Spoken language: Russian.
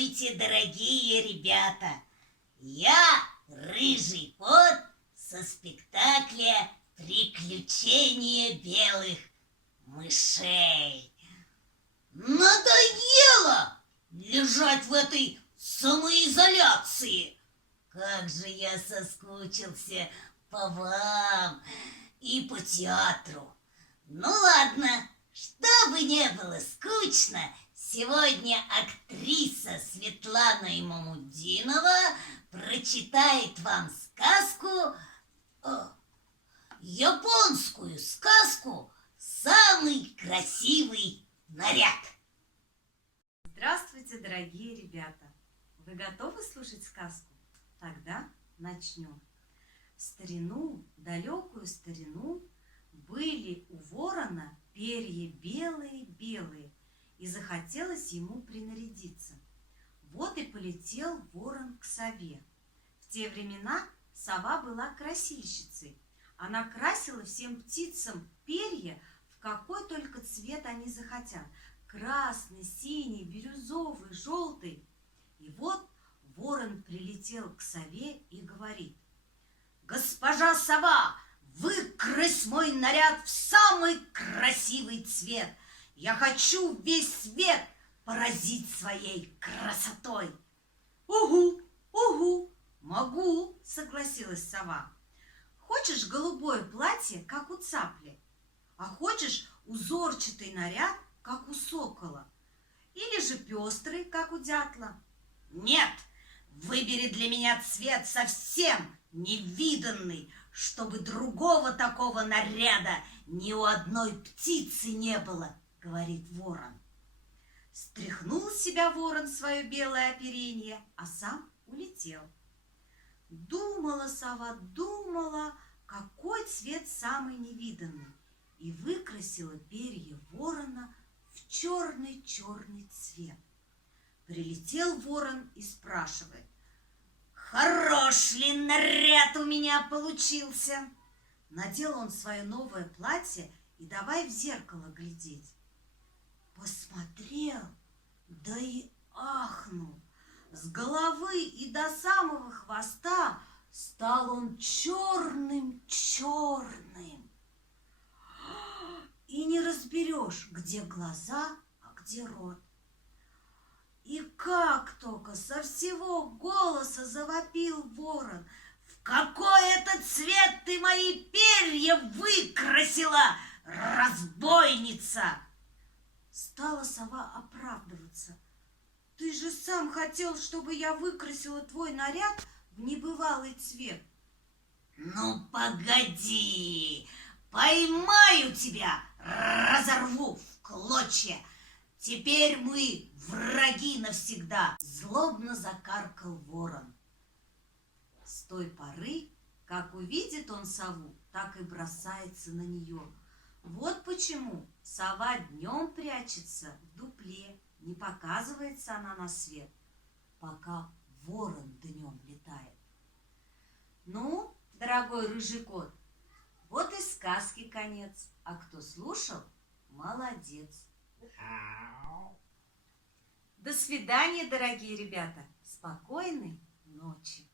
Здравствуйте, дорогие ребята! Я Рыжий кот со спектакля «Приключения белых мышей». Надоело лежать в этой самоизоляции. Как же я соскучился по вам и по театру. Ну ладно, чтобы не было скучно, сегодня актриса Светлана Имамуддинова прочитает вам сказку, японскую сказку «Самый красивый наряд». Здравствуйте, дорогие ребята! Вы готовы слушать сказку? Тогда начнем. В старину, далекую старину, были у ворона перья белые-белые, и захотелось ему принарядиться. Вот и полетел ворон к сове. В те времена сова была красильщицей. Она красила всем птицам перья, в какой только цвет они захотят. Красный, синий, бирюзовый, желтый. И вот ворон прилетел к сове и говорит: «Госпожа сова, выкрась мой наряд в самый красивый цвет. Я хочу весь свет поразить своей красотой». «Угу, угу, могу», — согласилась сова. «Хочешь голубое платье, как у цапли? А хочешь узорчатый наряд, как у сокола? Или же пестрый, как у дятла?» «Нет, выбери для меня цвет совсем невиданный, чтобы другого такого наряда ни у одной птицы не было», — говорит ворон. Стряхнул с себя ворон свое белое оперенье, а сам улетел. Думала сова, думала, какой цвет самый невиданный, и выкрасила перья ворона в черный-черный цвет. Прилетел ворон и спрашивает: «Хорош ли наряд у меня получился?» Надел он свое новое платье и давай в зеркало глядеть. Посмотрел, да и ахнул. С головы и до самого хвоста стал он черным-черным. И не разберешь, где глаза, а где рот. И как только со всего голоса завопил ворон: «В какой это цвет ты мои перья выкрасила, разбойница!» Стала сова оправдываться: «Ты же сам хотел, чтобы я выкрасила твой наряд в небывалый цвет». «Ну, погоди, поймаю тебя, разорву в клочья. Теперь мы враги навсегда», — злобно закаркал ворон. С той поры, как увидит он сову, так и бросается на нее. Вот почему сова днем прячется в дупле, не показывается она на свет, пока ворон днем летает. Ну, дорогой рыжий кот, вот и сказки конец, а кто слушал, молодец. До свидания, дорогие ребята. Спокойной ночи.